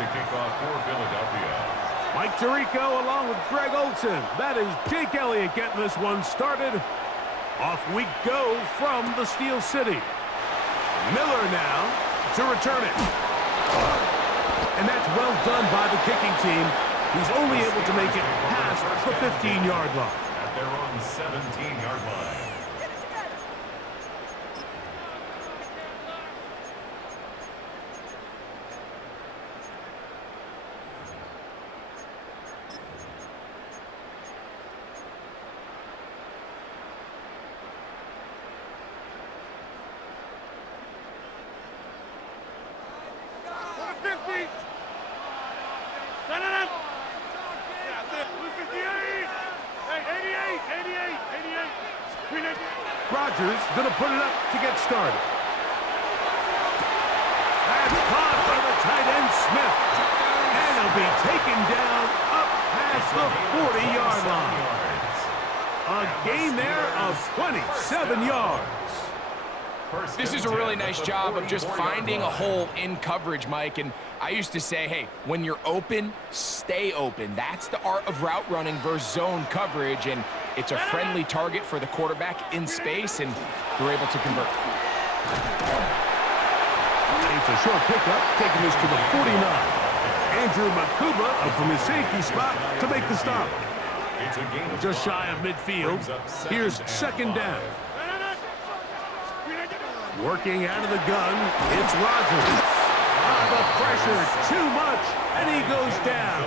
to kick off for Philadelphia. Mike Tirico along with Greg Olson. That is Jake Elliott getting this one started. Off we go from the Steel City. Miller now to return it. And that's well done by the kicking team. He's only able to make it past the 15-yard line. At their own 17-yard line. Rodgers going to put it up to get started. That's caught by the tight end Smith. And he'll be taken down up past the 40-yard line. A gain there of 27 yards. This is a really nice job of just finding a hole in coverage, Mike. And I used to say, hey, when you're open, stay open. That's the art of route running versus zone coverage. And it's a friendly target for the quarterback in space, and they're able to convert. It's a short pickup, taking this to the 49. Andrew Makuba up from his safety spot to make the stop. Just shy of midfield. Here's second down. Working out of the gun, it's Rodgers. The pressure, too much, and he goes down.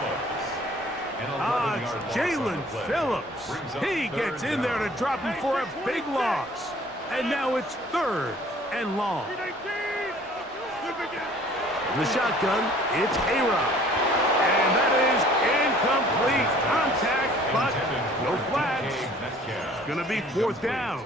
It's Jalen Phillips. He gets in there to drop him for a big loss. And now it's third and long. In the shotgun, it's A-Rod. And that is incomplete. Contact, but no flags. It's going to be fourth down.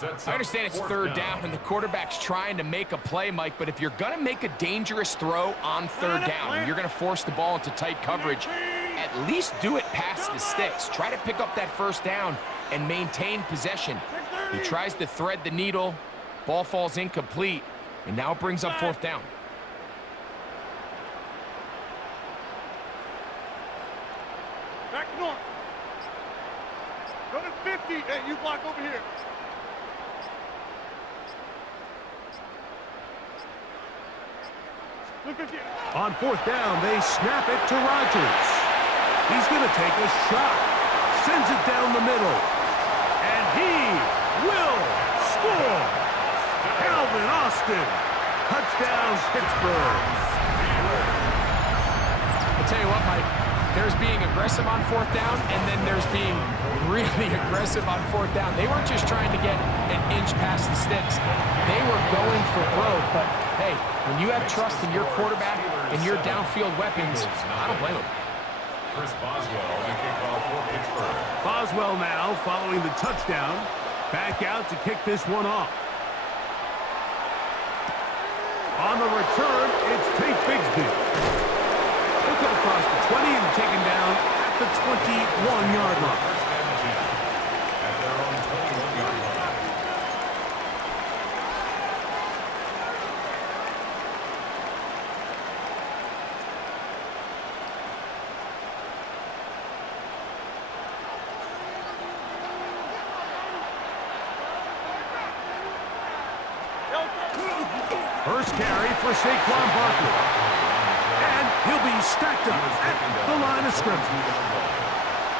I understand it's third down and the quarterback's trying to make a play, Mike, but if you're going to make a dangerous throw on third down and you're going to force the ball into tight coverage, at least do it past the sticks. Try to pick up that first down and maintain possession. He tries to thread the needle. Ball falls incomplete, and now it brings up fourth down. Back north. Go to 50. Hey, you block over here. On fourth down, they snap it to Rodgers. He's going to take a shot. Sends it down the middle. And he will score. Calvin Austin. Touchdown, Pittsburgh. I'll tell you what, Mike. There's being aggressive on fourth down, and then there's being really aggressive on fourth down. They weren't just trying to get an inch past the sticks. They were going for broke, but hey, when you have trust in your quarterback and your downfield weapons, I don't blame them. Chris Boswell, the kickoff for Pittsburgh. Boswell now following the touchdown. Back out to kick this one off. On the return, it's Tate Bigsby. He'll cut across the 20 and taken down at the 21-yard line. At their own 21-yard line. First carry for Saquon Barkley. And he'll be stacked up at the line of scrimmage.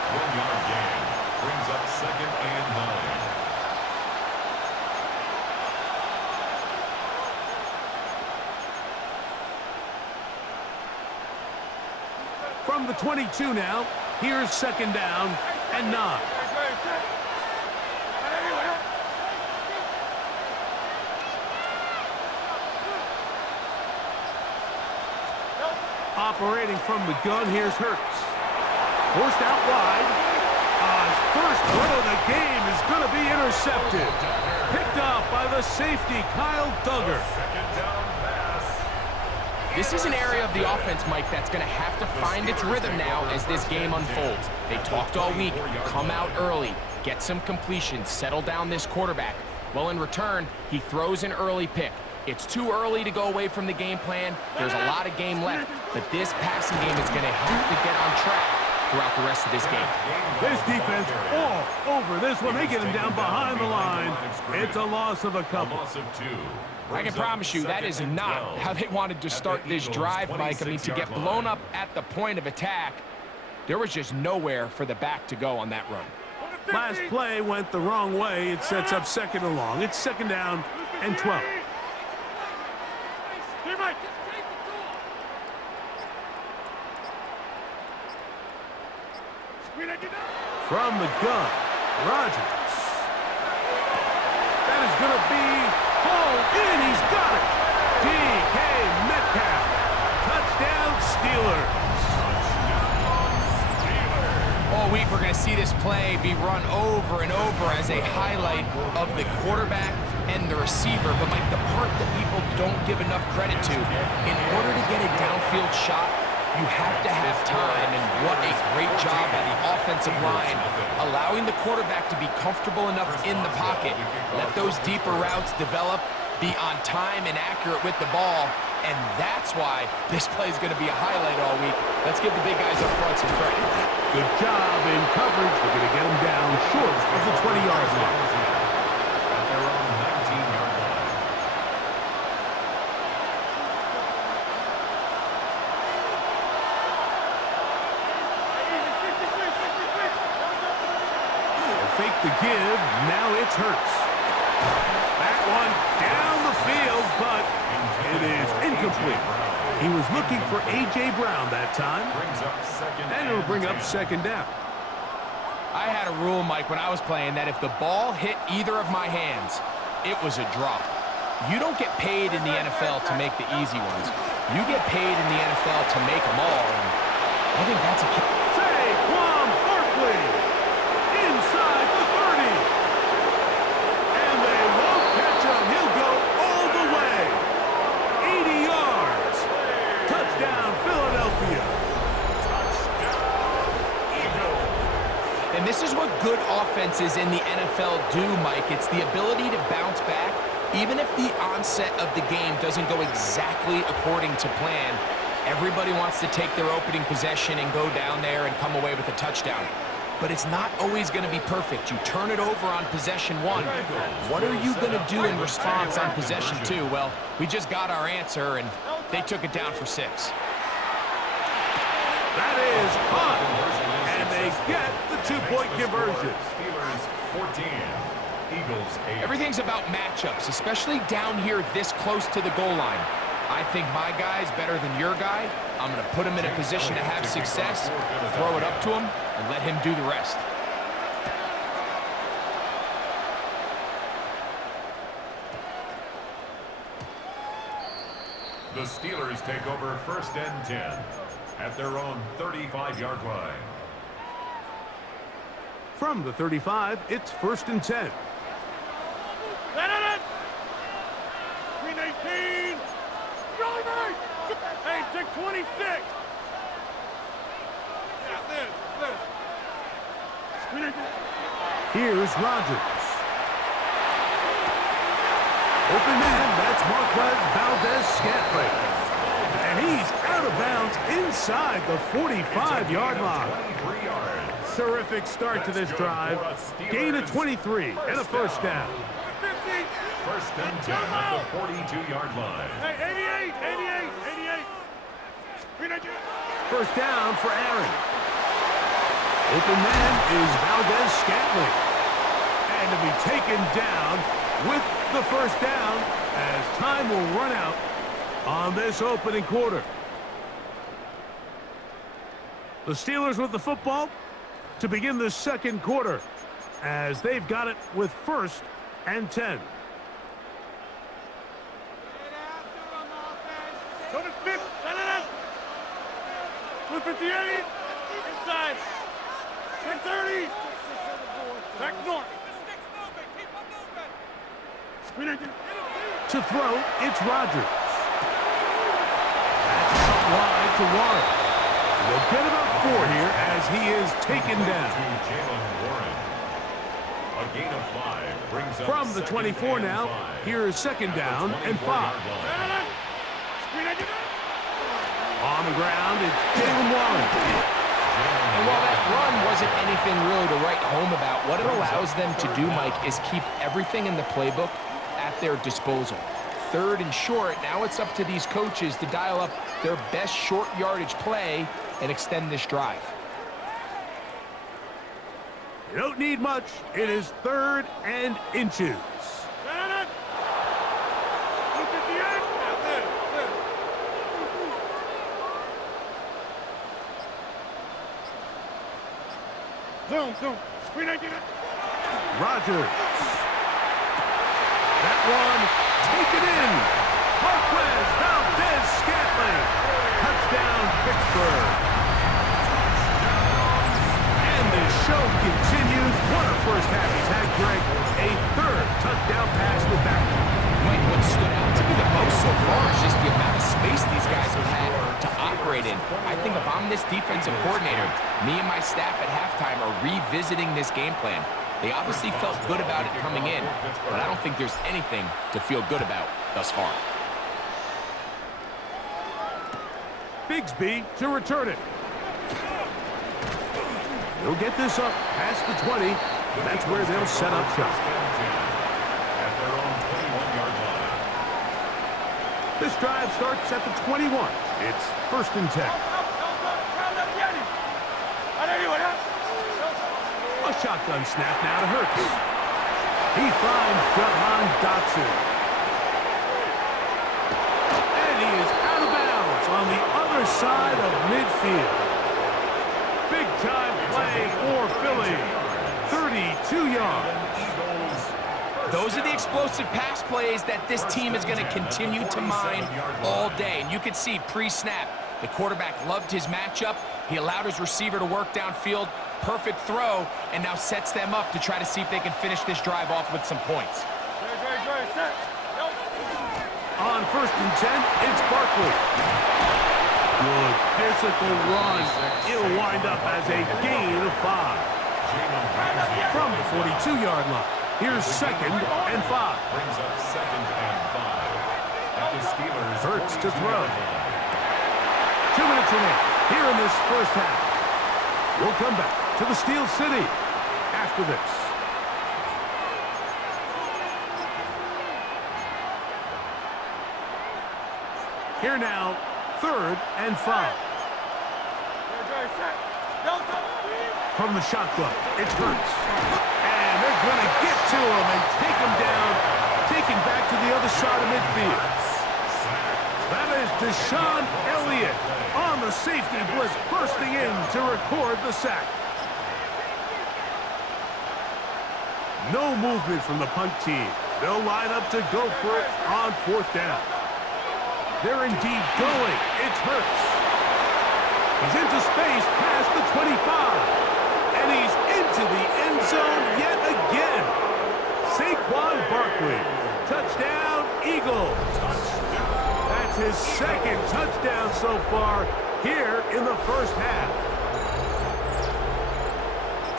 1-yard gain brings up second and 9. From the 22 now, here's second down and 9. Operating from the gun, here's Hurts. Forced out wide. First throw of the game is going to be intercepted. Picked off by the safety, Kyle Duggar. This is an area of the offense, Mike, that's going to have to find its rhythm now as this game unfolds. They talked all week, come out early, get some completion, settle down this quarterback. Well, in return, he throws an early pick. It's too early to go away from the game plan. There's a lot of game left, but this passing game is going to have to get on track throughout the rest of this game. This defense all over this one. They get him down behind the line. It's a loss of a couple. I can promise you that is not how they wanted to start this drive, Mike. I mean, to get blown up at the point of attack, there was just nowhere for the back to go on that run. Last play went the wrong way. It sets up second and long. It's second down and 12. From the gun, Rodgers. That is going to be hauled in. He's got it. DK Metcalf. Touchdown Steelers. All week we're going to see this play be run over and over as a highlight of the quarterback and the receiver. But, Mike, the part that people don't give enough credit to, in order to get a downfield shot, you have to have time, and what a great job by the offensive line, allowing the quarterback to be comfortable enough in the pocket, let those deeper routes develop, be on time and accurate with the ball, and that's why this play is going to be a highlight all week. Let's give the big guys up front some credit. Good job in coverage. They're going to get him down short of the 20-yard line. Fake the give, now it's Hurts. That one down the field, but it is incomplete. He was looking for A.J. Brown that time, and it'll bring up second down. I had a rule, Mike, when I was playing that if the ball hit either of my hands, it was a drop. You don't get paid in the NFL to make the easy ones. You get paid in the NFL to make them all, and I think that's a key. Saquon Barkley inside the 30. And they won't catch him. He'll go all the way. 80 yards. Touchdown, Philadelphia. And this is what good offenses in the NFL do, Mike. It's the ability to bounce back, even if the onset of the game doesn't go exactly according to plan. Everybody wants to take their opening possession and go down there and come away with a touchdown. But it's not always going to be perfect. You turn it over on possession one. What are you going to do in response on possession two? Well, we just got our answer, and they took it down for 6. That is caught. And they get the two-point conversion. Steelers 14, Eagles 8. Everything's about matchups, especially down here this close to the goal line. I think my guy's better than your guy. I'm going to put him in a position to have success, throw it up to him, and let him do the rest. The Steelers take over first and 10 at their own 35-yard line. From the 35, it's first and 10. Green 18. Hey, take 26. Yeah, this. Here's Rodgers. Open man, that's Marquez Valdez-Scantling. And he's out of bounds inside the 45-yard line. Terrific start to this drive. Gain of 23 and a first down. First and 10 at the 42-yard line. Hey, 88. First down for Aaron. Open man is Valdez-Scantling. And to be taken down with the first down as time will run out on this opening quarter. The Steelers with the football to begin the second quarter as they've got it with first and 10. Go to 50. 258. Inside. 630. Back north. To throw, it's Rodgers. That's out wide to Warren. They'll get about 4 here as he is taken down. A gain of 5 brings up From the 24 now, here's second down and 5. On the ground, it's Jalen Warren. And while that run wasn't anything really to write home about, what it allows them to do, Mike, is keep everything in the playbook at their disposal. Third and short, now it's up to these coaches to dial up their best short yardage play and extend this drive. You don't need much. It is 3rd and inches. Zoom. Rodgers. That one taken in. Marquez Valdez-Scantling. Touchdown, Pittsburgh. And the show continues. What a first half he's had, Greg. A 3rd touchdown pass with that one. Mike, what stood out to me the most so far is just the amount of space these guys have had to operate in. I think if I'm this defensive coordinator, me and my staff at halftime are revisiting this game plan. They obviously felt good about it coming in, but I don't think there's anything to feel good about thus far. Bigsby to return it. He'll get this up past the 20. That's where they'll set up shop. At their own 21-yard line. This drive starts at the 21. It's 1st and 10. A shotgun snap now to Hurts. He finds Jahan Dotson. And he is out of bounds on the other side of midfield. Big-time play for Philly. 32 yards. Those are the explosive pass plays that this team is going to continue to mine all day. And you can see pre-snap, the quarterback loved his matchup. He allowed his receiver to work downfield. Perfect throw, and now sets them up to try to see if they can finish this drive off with some points. On 1st and 10, it's Barkley. Good physical run. It'll wind up as a gain of 5. From the 42-yard line, here's 2nd and 5. Brings up 2nd and 5. At the Steelers' Hurts to 42 throw. yard line. 2 minutes remaining here in this first half. We'll come back to the Steel City after this. Here now, 3rd and 5. From the shotgun, it's Hurts. And they're going to get to him and take him down, taken back to the other side of midfield. That is Deshaun Elliott on the safety blitz, bursting in to record the sack. No movement from the punt team. They'll line up to go for it on 4th down. They're indeed going. It's Hurts. He's into space past the 25. And he's into the end zone yet again. Saquon Barkley. Touchdown, Eagles. That's his 2nd touchdown so far here in the first half.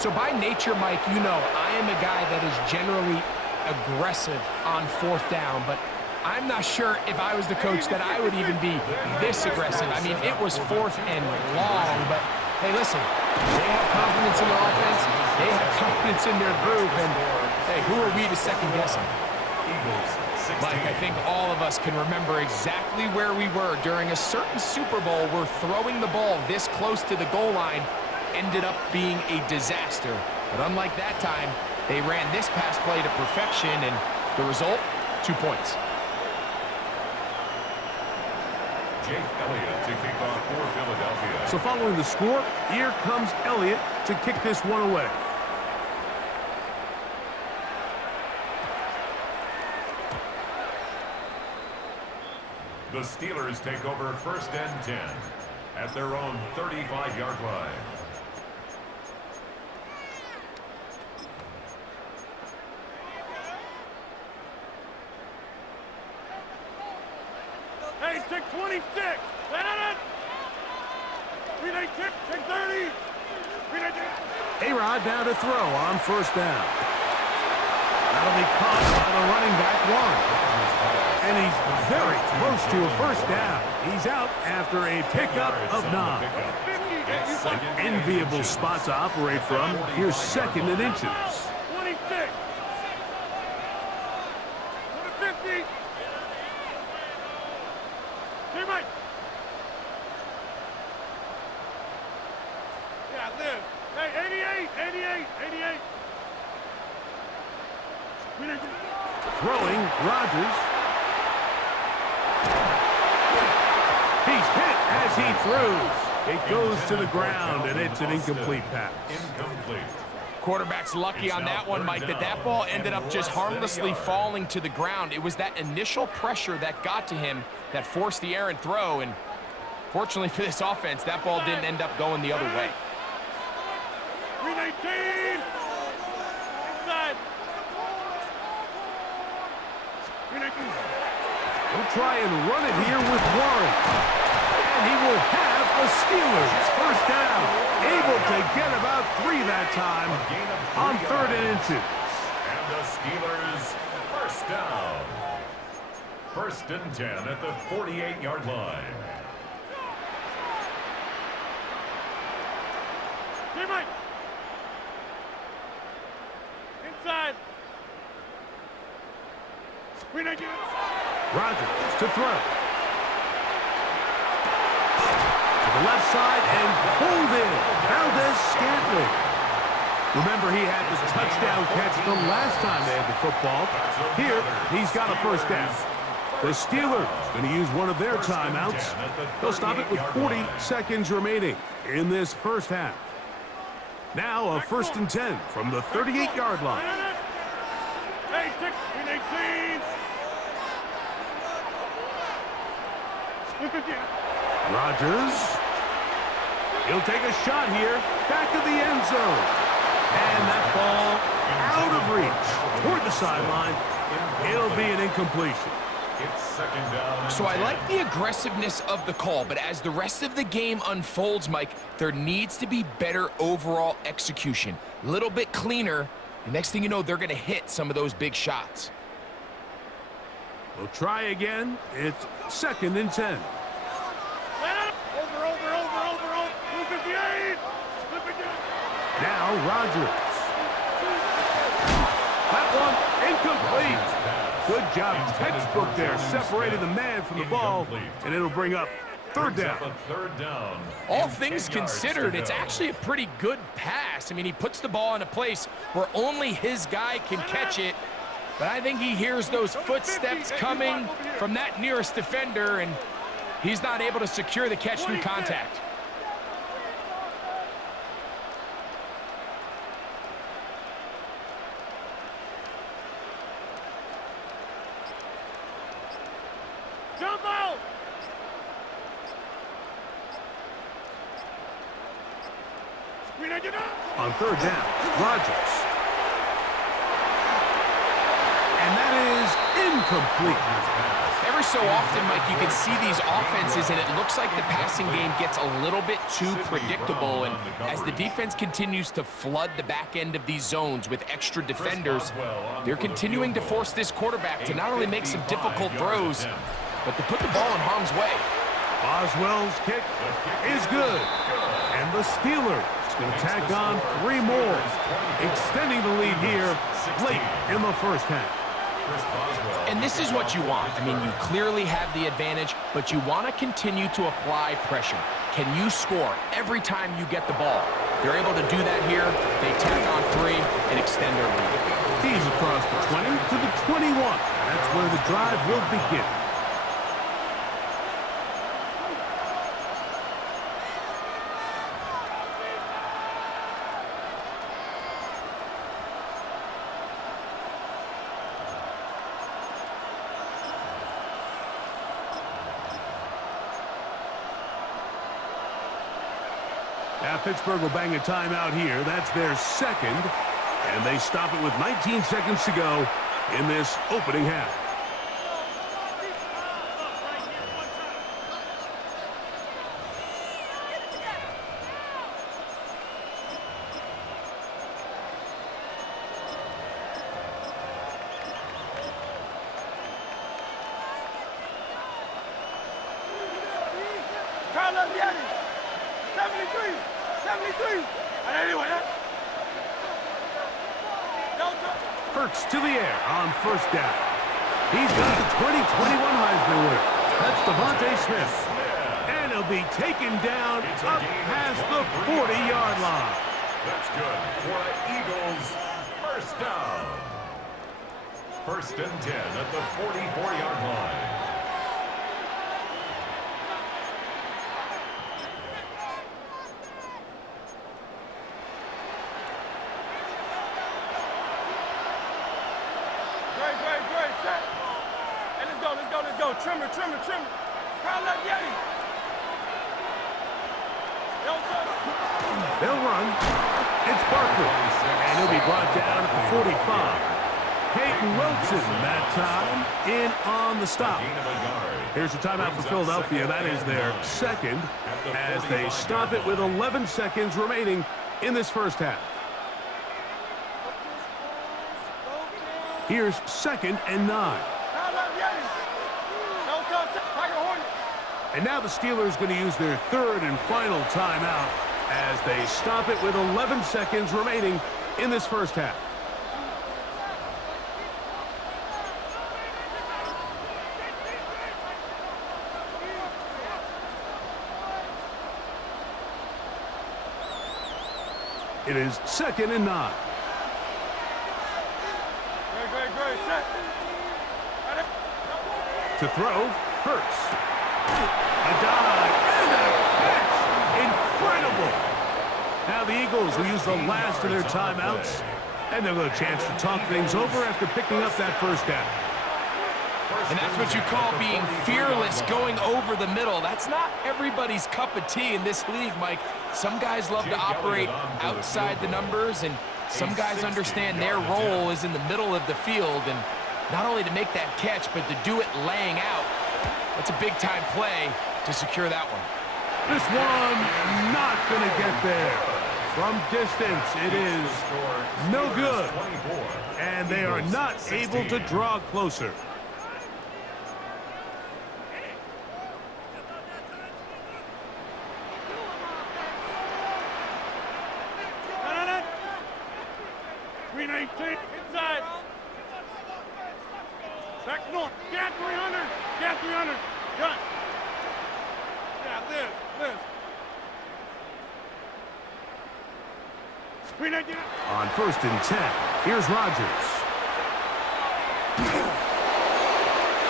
So by nature, Mike, you know I am a guy that is generally aggressive on 4th down, but I'm not sure if I was the coach that I would even be this aggressive. I mean, it was 4th and long, but hey, listen, they have confidence in their offense, they have confidence in their group, and hey, who are we to second guess them? Mike, I think all of us can remember exactly where we were during a certain Super Bowl where throwing the ball this close to the goal line ended up being a disaster. But unlike that time, they ran this pass play to perfection, and the result, 2 points. Jake Elliott to kick off for Philadelphia. So following the score, here comes Elliott to kick this one away. The Steelers take over 1st and 10 at their own 35-yard line. Hey, take 26. Relay tip, take 30. Relay tip. A-Rod down to throw on 1st down. That'll be caught by the running back one. And he's very close to a first down. He's out after a pickup of 9. An enviable spot to operate from. Here's 2nd and inches. 26. 50. Hey, Mike. Yeah, live. Hey, 88. Throwing, Rodgers. He's hit as he throws. It goes to the ground, and it's an incomplete pass. Incomplete. Quarterback's lucky on that one, Mike, that ball ended up just harmlessly falling to the ground. It was that initial pressure that got to him that forced the errant throw, and fortunately for this offense, that ball didn't end up going the other way. 319. Inside. 319. He'll try and run it here with Warren. And he will have the Steelers first down. Able to get about 3 that time on 3rd and inches. And the Steelers first down. 1st and 10 at the 48-yard line. Hey, Mike. Inside. 319. Rodgers to throw. To the left side and pulled in. Valdez-Scantling. Remember, he had the touchdown catch the last time they had the football. Here, he's got a first down. The Steelers going to use one of their timeouts. They'll stop it with 40 seconds remaining in this first half. Now a 1st and 10 from the 38-yard line. Hey, 318. Rodgers. He'll take a shot here. Back of the end zone. And that ball out of reach. Toward the sideline. It'll be an incompletion. It's 2nd down. And So I 10. like the aggressiveness of the call, but as the rest of the game unfolds, Mike, there needs to be better overall execution. A little bit cleaner. The next thing you know, they're going to hit some of those big shots. We'll try again. It's 2nd and 10. Over. 258. Now Rodgers. That one incomplete. Good job, textbook there, separating the man from the ball, and it'll bring up 3rd down. A 3rd down. All and things 10 yards considered, to it's go. actually a pretty good pass. I mean, he puts the ball in a place where only his guy can catch it. But I think he hears those footsteps coming from that nearest defender, and he's not able to secure the catch through contact. Jump out. On 3rd down, Rodgers. And that is incomplete. Every so often, Mike, you can see these offenses, and it looks like the passing game gets a little bit too predictable. And as the defense continues to flood the back end of these zones with extra defenders, they're continuing to force this quarterback to not only make some difficult throws, but to put the ball in harm's way. Boswell's kick is good. And the Steelers going to tack on 3 more, extending the lead here late in the first half. And this is what you want. I mean, you clearly have the advantage, but you want to continue to apply pressure. Can you score every time you get the ball? They're able to do that here. They tack on 3 and extend their lead. He's across the 20 to the 21. That's where the drive will begin. Now Pittsburgh will bang a timeout here. That's their 2nd. And they stop it with 19 seconds to go in this opening half. 73. 73. Anyway, Hurts to the air on first down. He's got the 2021 Heisman winner. That's Devontae Smith. And he'll be taken down up past the 40-yard line. That's good for the Eagles. First down. First and 10 at the 44-yard line. Great, set. Hey, let's go. Trimmer. Crown left Yeti. They'll run. It's Barkley. And he'll be brought down at the 45. Peyton Wilson that time in on the stop. Here's a timeout for Philadelphia. That is their second as they stop it with 11 seconds remaining in this first half. Here's 2nd and 9. And now the Steelers going to use their third and final timeout as they stop it with 11 seconds remaining in this first half. It is 2nd and 9. Great, set. To throw, Hurts. A dive and a catch. Incredible. Now the Eagles will use the last of their timeouts, and they'll get a chance to talk things over after picking up that first down. And that's what you call being fearless, going over the middle. That's not everybody's cup of tea in this league, Mike. Some guys love to operate outside the numbers, and some guys understand their role is in the middle of the field, and not only to make that catch, but to do it laying out. That's a big-time play to secure that one. This one not going to get there. From distance, it is no good, and they are not able to draw closer. Green 18, inside. Back north. Get 300. Get 300. Done. Yeah, Liz. Green 18. On 1st and 10, here's Rodgers.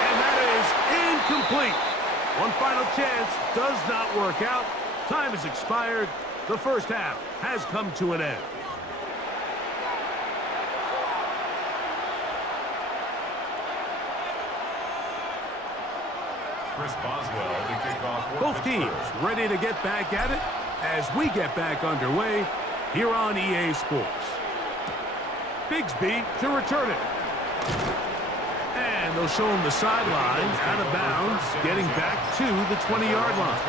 And that is incomplete. One final chance does not work out. Time has expired. The first half has come to an end. Chris Boswell to kick off. Both teams ready to get back at it as we get back underway here on EA Sports. Bigsby to return it. And they'll show him the sideline, out of bounds, getting back to the 20-yard line.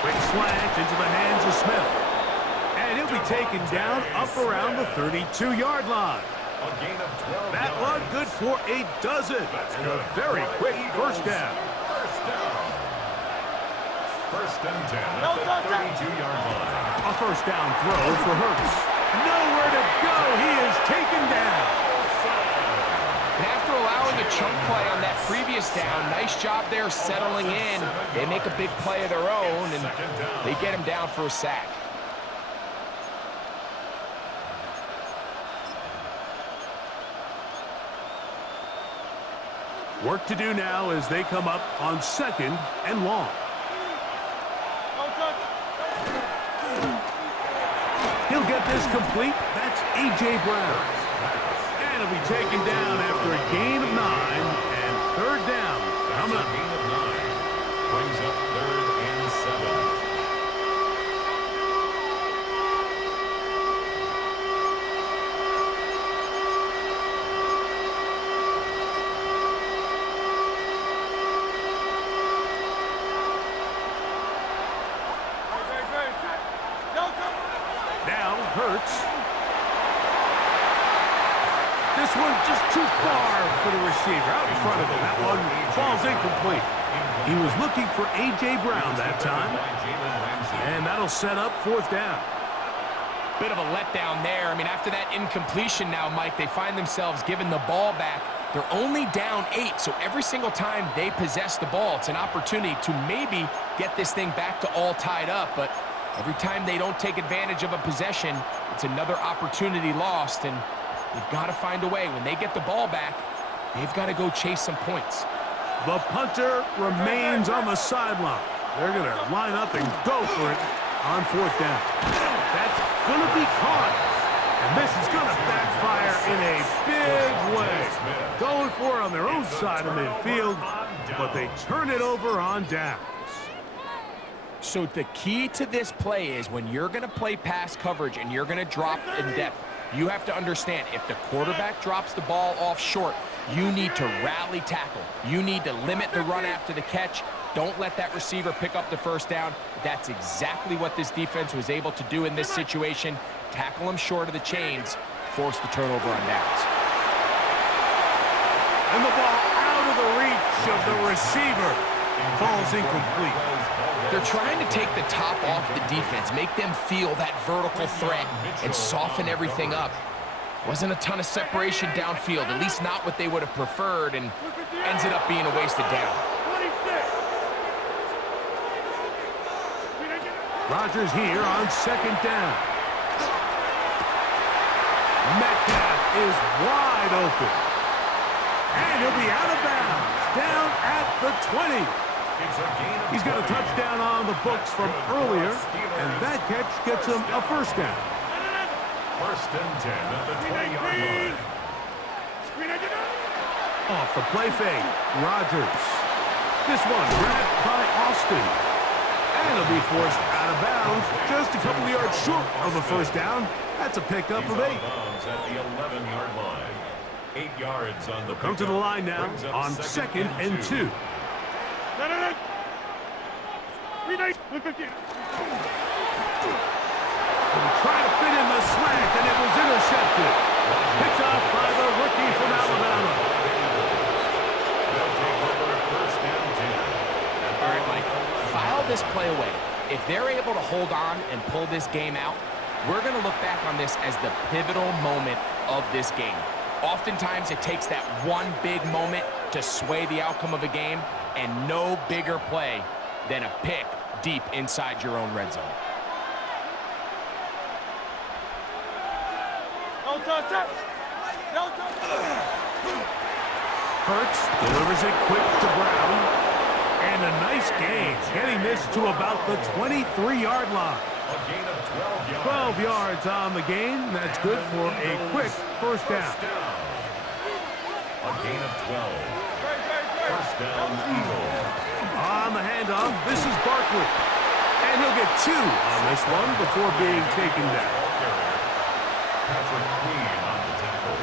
Quick slant into the hands of Smith. And he'll be taken down up around the 32-yard line. That one good for a dozen. And a very quick first down. First and 10 at the 32-yard line. A first down throw for Hurts. Nowhere to go. He is taken down. And after allowing a chunk play on that previous down, nice job there settling in. They make a big play of their own, and they get him down for a sack. Work to do now as they come up on 2nd and long. He'll get this complete. That's A.J. Brown. And he'll be taken down after a gain of 9 and 3rd down. Coming up. Gain of 9 brings up 3rd and 7. This one just too far for the receiver. Out in front of him. That one falls incomplete. He was looking for A.J. Brown that time. And that'll set up fourth down. Bit of a letdown there. I mean, after that incompletion now, Mike, they find themselves giving the ball back. They're only down 8, so every single time they possess the ball, it's an opportunity to maybe get this thing back to all tied up. But every time they don't take advantage of a possession, it's another opportunity lost, and they've got to find a way. When they get the ball back, they've got to go chase some points. The punter remains on the sideline. They're going to line up and go for it on fourth down. That's going to be caught. And this is going to backfire in a big way. Going for it on their own side of midfield, but they turn it over on downs. So the key to this play is when you're going to play pass coverage and you're going to drop in depth, you have to understand if the quarterback drops the ball off short, you need to rally tackle. You need to limit the run after the catch. Don't let that receiver pick up the first down. That's exactly what this defense was able to do in this situation. Tackle him short of the chains, force the turnover on downs. And the ball out of the reach of the receiver falls incomplete. They're trying to take the top off the defense, make them feel that vertical threat, and soften everything up. Wasn't a ton of separation downfield, at least not what they would have preferred, and ends it up being a wasted down. Rodgers here on second down. Metcalf is wide open. And he'll be out of bounds, down at the 20. He's got a touchdown on the books from earlier, and that catch gets him a first down. First and 10 at the 20-yard line. Off the play fake, Rodgers. This one grabbed by Austin. And he'll be forced out of bounds, just a couple of yards short of a first down. That's a pickup of 8. At the 11-yard line. 8 yards on the Come to the line now on second and 2. Try to fit in the slant, and it was intercepted. Picked off by the rookie from Alabama. All right, Mike, file this play away. If they're able to hold on and pull this game out, we're going to look back on this as the pivotal moment of this game. Oftentimes, it takes that one big moment to sway the outcome of a game, and no bigger play than a pick deep inside your own red zone. Hurts delivers it quick to Brown. And a nice gain, getting this to about the 23-yard line. A gain of 12 yards. 12 yards on the gain. That's good for a quick first down. A gain of 12. First down, Eagles. On the handoff, this is Barkley. And he'll get 2 on this one before being taken down. Patrick Queen on the tackle.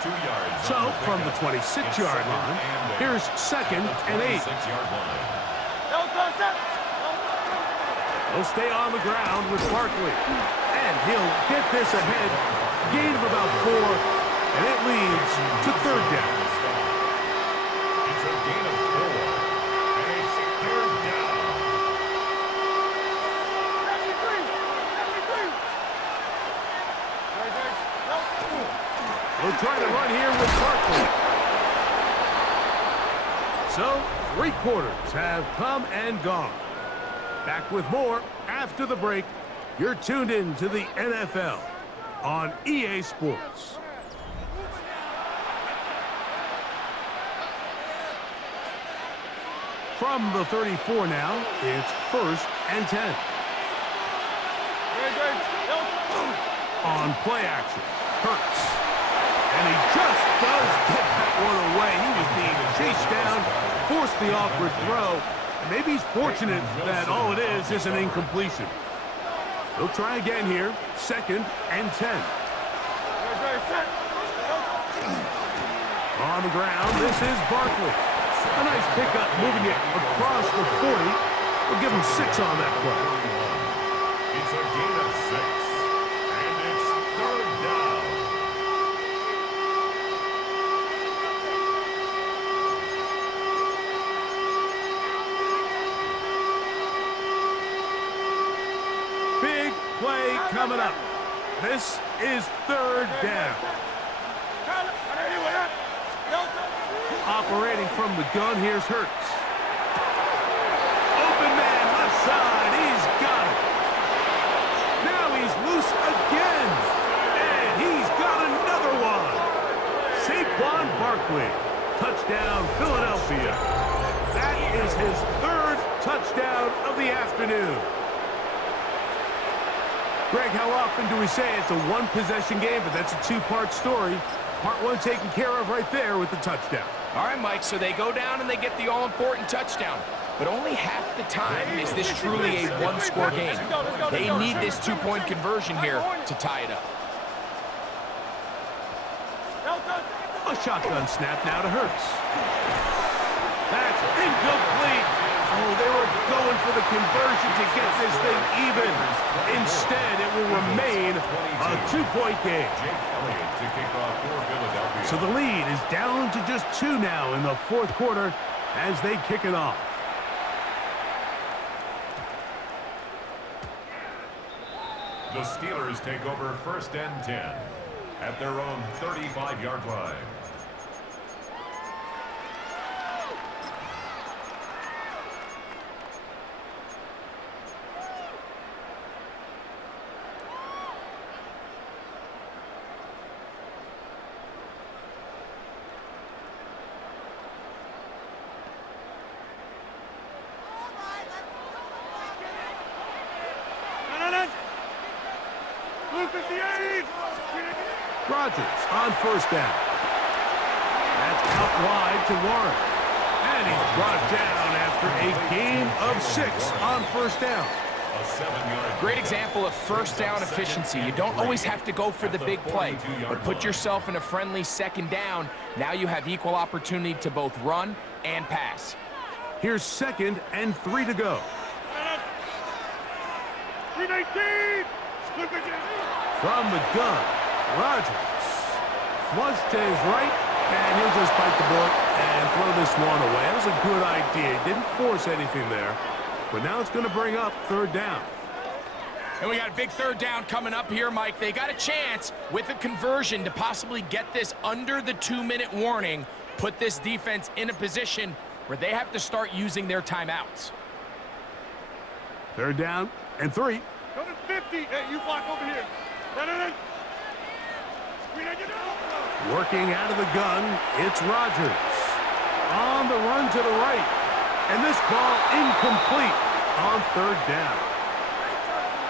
2 yards. So, from the 26-yard line, here's second and 8. 6-yard line. He'll stay on the ground with Barkley. And he'll get this ahead. Gain of about 4, and it leads to third down. It's a gain of 4, and it's third down. We'll try to run here with Barkley. So, 3 quarters have come and gone. Back with more after the break. You're tuned in to the NFL on EA Sports. From the 34 now, it's first and 10. On play action, Hurts. And he just does get that one away. He was being chased down, forced the awkward throw. And maybe he's fortunate that all it is an incompletion. He'll try again here, second and 10. On the ground, this is Barkley. A nice pickup, moving it across the 40. We'll give him 6 on that play. It's a gain of 6, and it's third down. coming up. This is third down. Operating from the gun, here's Hurts. Open man, left side, he's got it. Now he's loose again, and he's got another one. Saquon Barkley, touchdown Philadelphia. That is his third touchdown of the afternoon. Greg, how often do we say it's a one-possession game, but that's a two-part story? Part one taken care of right there with the touchdown. All right, Mike, so they go down and they get the all-important touchdown. But only half the time is this truly a one-score game. They need this two-point conversion here to tie it up. A shotgun snap now to Hurts. That's incomplete. Oh, they were going for the conversion to get this thing even. Instead, it will remain a two-point game. So the lead is down to just 2 now in the fourth quarter as they kick it off. The Steelers take over 1st and 10 at their own 35-yard line. Rodgers on 1st down. That's out wide to Warren. And he's brought down after a gain of 6 on 1st down. Great example of 1st down efficiency. You don't always have to go for the big play, but put yourself in a friendly 2nd down. Now you have equal opportunity to both run and pass. Here's 2nd and 3 to go. 319! From the gun, Rodgers flush to his right, and he'll just bite the bullet and throw this one away. That was a good idea. He didn't force anything there, but now it's going to bring up 3rd down. And we got a big 3rd down coming up here, Mike. They got a chance with a conversion to possibly get this under the 2-minute warning, put this defense in a position where they have to start using their timeouts. 3rd down and 3. Go to 50. Hey, you block over here. Working out of the gun, it's Rodgers. On the run to the right. And this ball incomplete on 3rd down.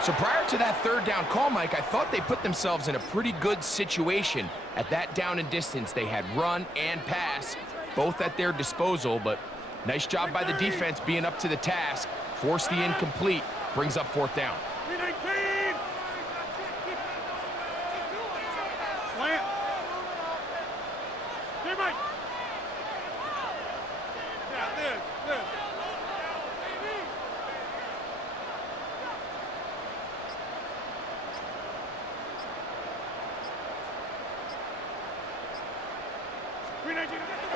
So prior to that 3rd down call, Mike, I thought they put themselves in a pretty good situation at that down and distance. They had run and pass, both at their disposal, but nice job by the defense being up to the task. Forced the incomplete, brings up 4th down. 319! Slant. Hey, Mike. Yeah, this.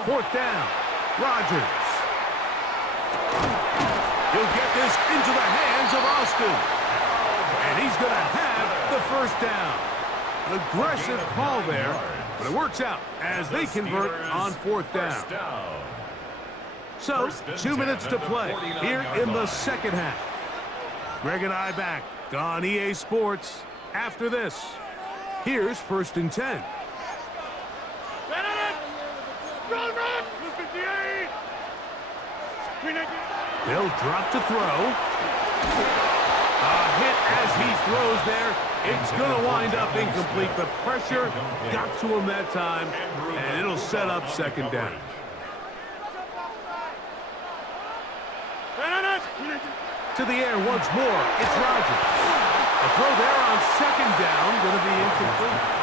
4th down, Rodgers. He'll get this into the hands of Austin. And he's going to have the 1st down. An aggressive call there, but it works out as they convert on 4th down. So, 2 minutes to play here in the 2nd half. Greg and I back on EA Sports after this. Here's 1st and 10. They'll drop to throw. A hit as he throws there. It's going to wind up incomplete. The pressure got to him that time, and it'll set up 2nd down. To the air once more. It's Rodgers. A throw there on 2nd down, going to be incomplete.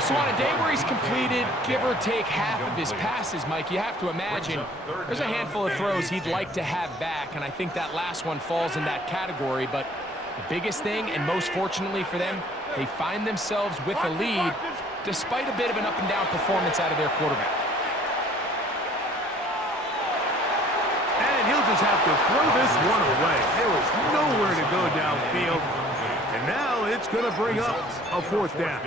So on a day where he's completed, give or take half of his passes, Mike, you have to imagine there's a handful of throws he'd like to have back, and I think that last one falls in that category. But the biggest thing, and most fortunately for them, they find themselves with a lead despite a bit of an up-and-down performance out of their quarterback. And he'll just have to throw this one away. There was nowhere to go downfield. And now it's going to bring up a fourth down.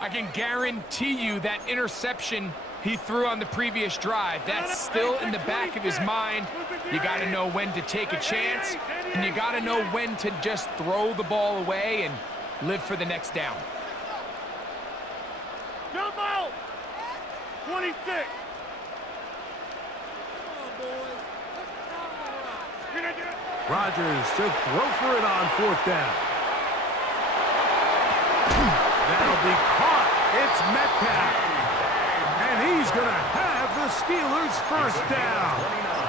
I can guarantee you that interception he threw on the previous drive, that's still in the back of his mind. You got to know when to take a chance, and you got to know when to just throw the ball away and live for the next down. Jump out! 26. Rodgers to throw for it on fourth down. That'll be caught. It's Metcalf. And he's going to have the Steelers' first down.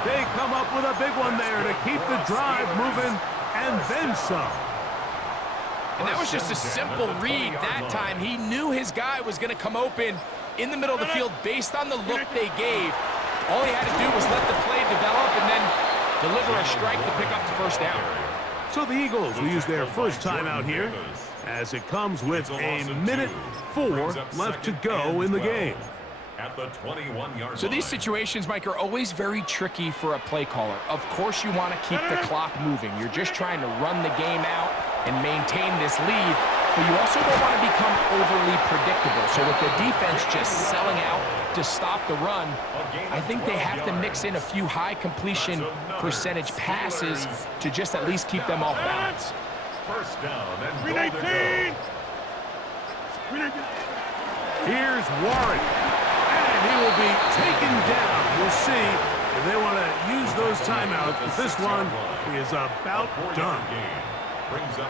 They come up with a big one there to keep the drive moving, and then some. And that was just a simple read that time. He knew his guy was going to come open in the middle of the field based on the look they gave. All he had to do was let the play develop and then deliver a strike to pick up the first down. So the Eagles will use their first timeout here as it comes with a minute 4 left to go in the game. At the 21-yard So these situations, Mike, are always very tricky for a play caller. Of course you want to keep the clock moving. You're just trying to run the game out and maintain this lead, but you also don't want to become overly predictable. So with the defense just selling out to stop the run, I think they have to mix in a few high completion percentage passes to just at least keep them off balance. First down and 319. Here's Warren, and he will be taken down. We'll see if they want to use those timeouts, but this one is about done.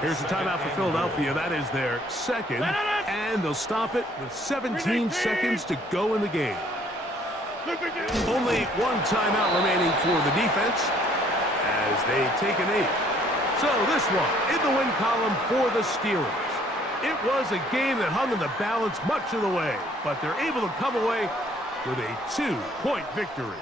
Here's a timeout for Philadelphia. That is their second, and they'll stop it with 17 seconds to go in the game. Only one timeout remaining for the defense as they take an 8. So this one in the win column for the Steelers. It was a game that hung in the balance much of the way, but they're able to come away with a 2-point victory.